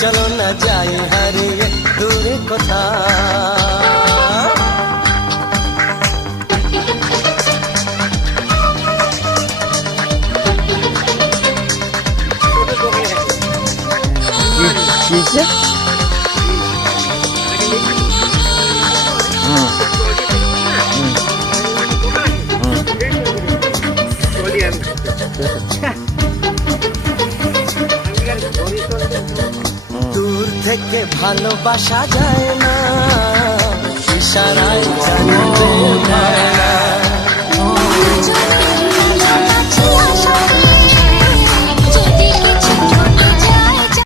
চলো না যাই হারিয়ে দূরে কোথাও। দূর থেকে ভালোবাসা যায় না, ইশারায় জানাতে পারে না।